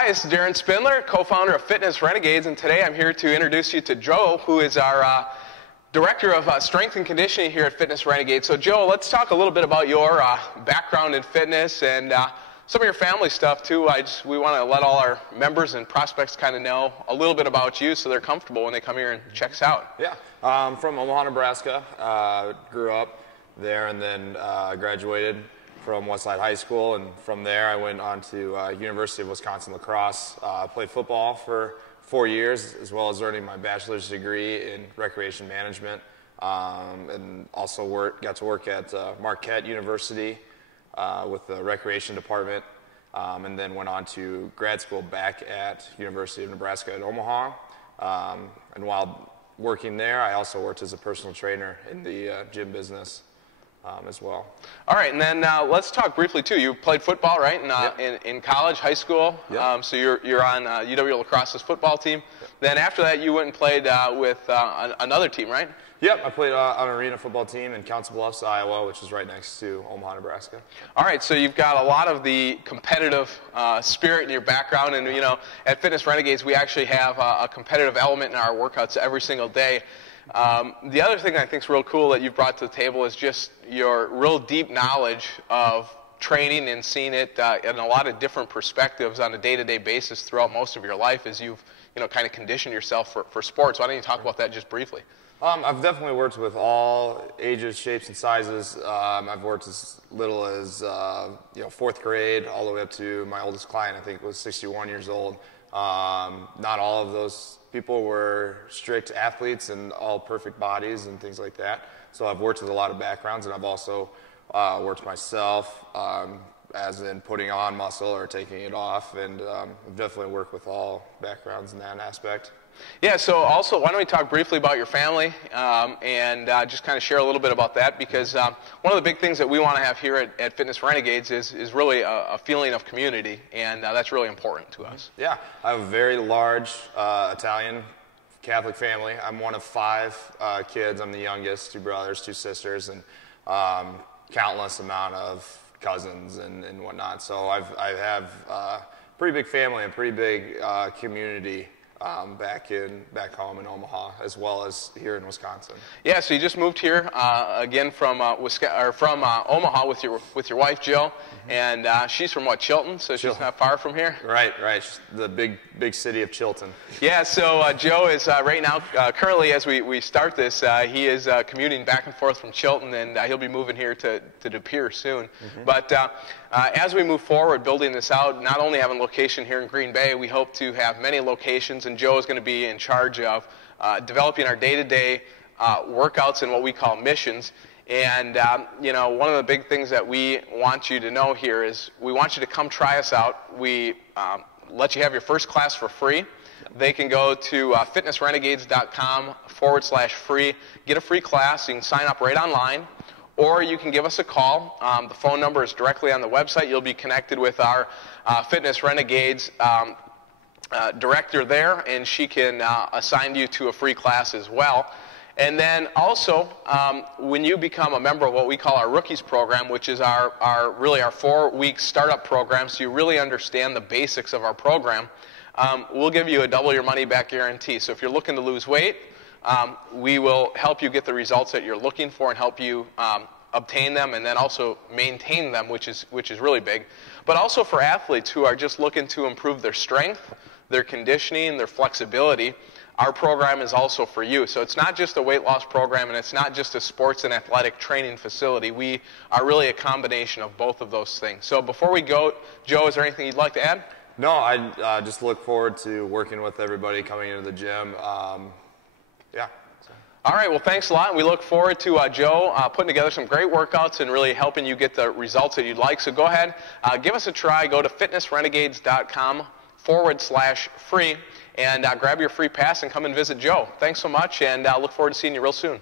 Hi, this is Darren Spindler, co-founder of Fitness Renegades, and today I'm here to introduce you to Joe, who is our Director of Strength and Conditioning here at Fitness Renegades. So Joe, let's talk a little bit about your background in fitness and some of your family stuff too. We want to let all our members and prospects kind of know a little bit about you so they're comfortable when they come here and check us out. Yeah, I'm from Omaha, Nebraska. Grew up there and then graduated from Westside High School, and from there I went on to University of Wisconsin La Crosse. Played football for 4 years, as well as earning my bachelor's degree in recreation management, and also got to work at Marquette University with the recreation department, and then went on to grad school back at University of Nebraska at Omaha. And while working there, I also worked as a personal trainer in the gym business as well. All right, and then let's talk briefly too. You played football, right? In college, high school. Yep. So you're on UW La Crosse's football team. Yep. Then after that, you went and played with another team, right? Yep, I played on an arena football team in Council Bluffs, Iowa, which is right next to Omaha, Nebraska. All right, so you've got a lot of the competitive spirit in your background, and you know, at Fitness Renegades, we actually have a competitive element in our workouts every single day. The other thing I think is real cool that you've brought to the table is just your real deep knowledge of training and seeing it in a lot of different perspectives on a day-to-day basis throughout most of your life as you've kind of conditioned yourself for sports. Why don't you talk about that just briefly? I've definitely worked with all ages, shapes, and sizes. I've worked as little as fourth grade all the way up to my oldest client, I think, was 61 years old. Not all of those people were strict athletes and all perfect bodies and things like that. So I've worked with a lot of backgrounds, and I've also worked myself, as in putting on muscle or taking it off, and I've definitely worked with all backgrounds in that aspect. Yeah, so also, why don't we talk briefly about your family and just kind of share a little bit about that, because one of the big things that we want to have here at Fitness Renegades is really a feeling of community, and that's really important to us. Yeah, I have a very large Italian Catholic family. I'm one of 5 kids. I'm the youngest, 2 brothers, 2 sisters, and countless amount of cousins and whatnot. So I have a pretty big family and pretty big community back home in Omaha, as well as here in Wisconsin. Yeah, so you just moved here again from Omaha with your wife Jill, and she's from what, Chilton? So she's not far from here. Right. She's the big city of Chilton. Yeah. So Joe is right now currently, as we start this, he is commuting back and forth from Chilton, and he'll be moving here to De Pere soon. But as we move forward, building this out, not only having a location here in Green Bay, we hope to have many locations, and Joe is going to be in charge of developing our day-to-day workouts and what we call missions. And one of the big things that we want you to know here is we want you to come try us out. We let you have your first class for free. They can go to fitnessrenegades.com/free, get a free class. You can sign up right online, or you can give us a call. The phone number is directly on the website. You'll be connected with our Fitness Renegades director there, and she can assign you to a free class as well. And then also, when you become a member of what we call our Rookies program, which is our 4-week startup program, so you really understand the basics of our program, we'll give you a double your money back guarantee. So if you're looking to lose weight, we will help you get the results that you're looking for and help you obtain them, and then also maintain them, which is really big. But also for athletes who are just looking to improve their strength, their conditioning, their flexibility, our program is also for you. So it's not just a weight loss program, and it's not just a sports and athletic training facility. We are really a combination of both of those things. So before we go, Joe, is there anything you'd like to add? No, I just look forward to working with everybody coming into the gym. Yeah. All right, well, thanks a lot. We look forward to Joe putting together some great workouts and really helping you get the results that you'd like. So go ahead, give us a try. Go to fitnessrenegades.com/free and grab your free pass and come and visit Joe. Thanks so much, and look forward to seeing you real soon.